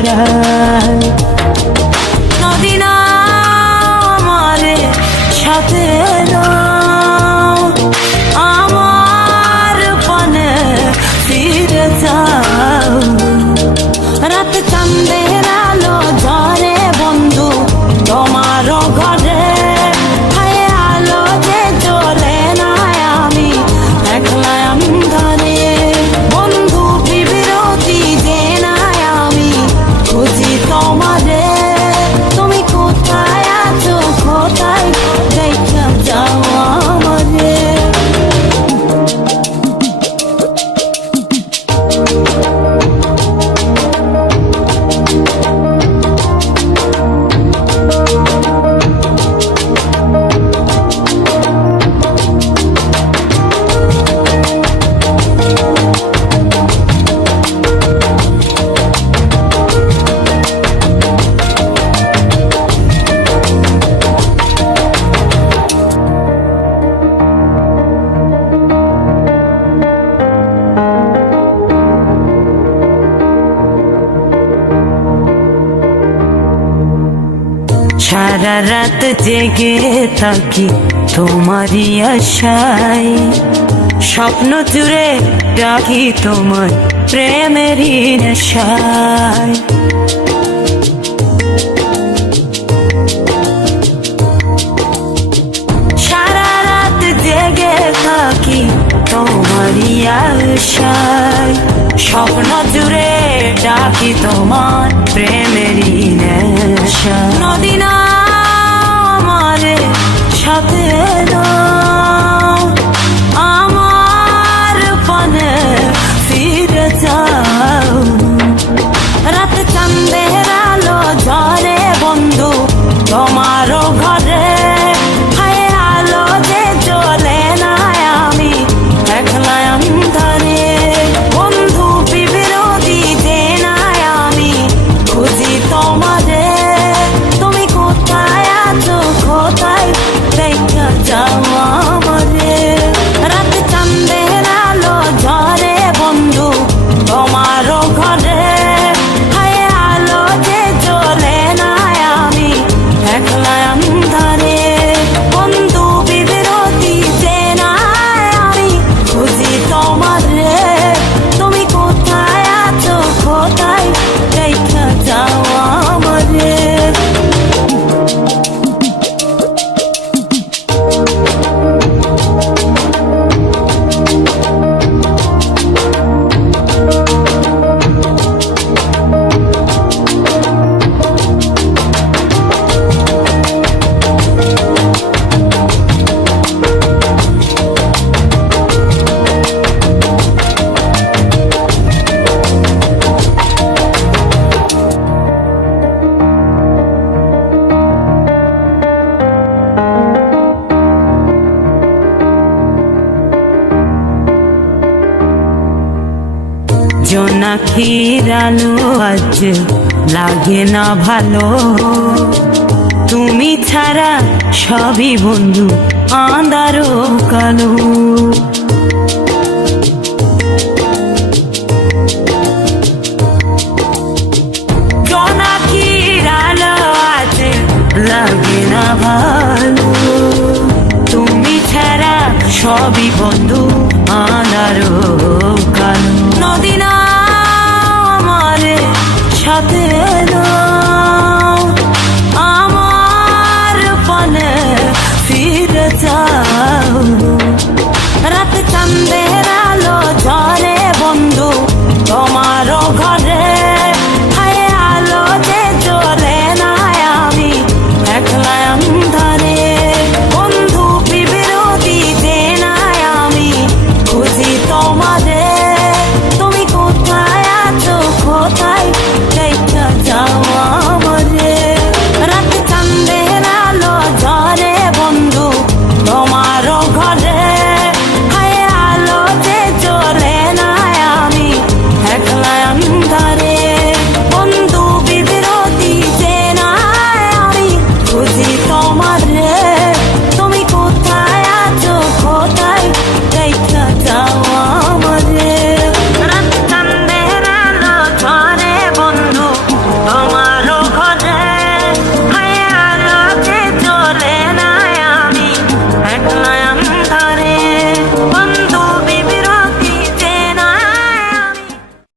হারায়। নদী না আমারে সাথে নাও, আমার পানে ফিরে যাও। রাত চাঁদের আলো ঝরে বন্ধু তোমারও ঘরে, হায় আলো যে জ্বলে না আমি একলা অন্ধকারে। বন্ধু বিরতি যে না আমি খুঁজি তোমারে, তুমি কোথায় আছো কোথায় দেখা যাও আমারে। সারা রাত জেগে থাকি তোমারই আশায়, স্বপ্ন জুড়ে রাখি তোমার প্রেমেরই নেশায়। সারা রাত জেগে থাকি তোমারই আশায়, স্বপ্ন জুড়ে ডাকি তোমার প্রেমেরই নেশা। নদী না আমারে সাথে নাও, আমার পানে ফিরে যাও। রাত চাঁদের আলো ঝরে বন্ধু তোমারও ঘরে, হায় আলো যে জ্বলে না আমি একলা অন্ধকারে। বন্ধু বিরতি যে না আমি খুঁজি তোমারে, তুমি কোথায় আছো কোথায় দেখা যাও আমারে। রাত চাঁদের আলো ঝরে বন্ধু তোমারও ঘরে, হায় আলো যে জ্বলে না আমি একলা অন্ধকারে। বন্ধু বিরতি যে না আমি খুঁজি তোমারে, তুমি কোথায় আছো কোথায় দেখা যাও আমারে। জোনাকির আলো আজ লাগে না ভালো, তুমি ছাড়া সবই বন্ধু আঁধারো কালো।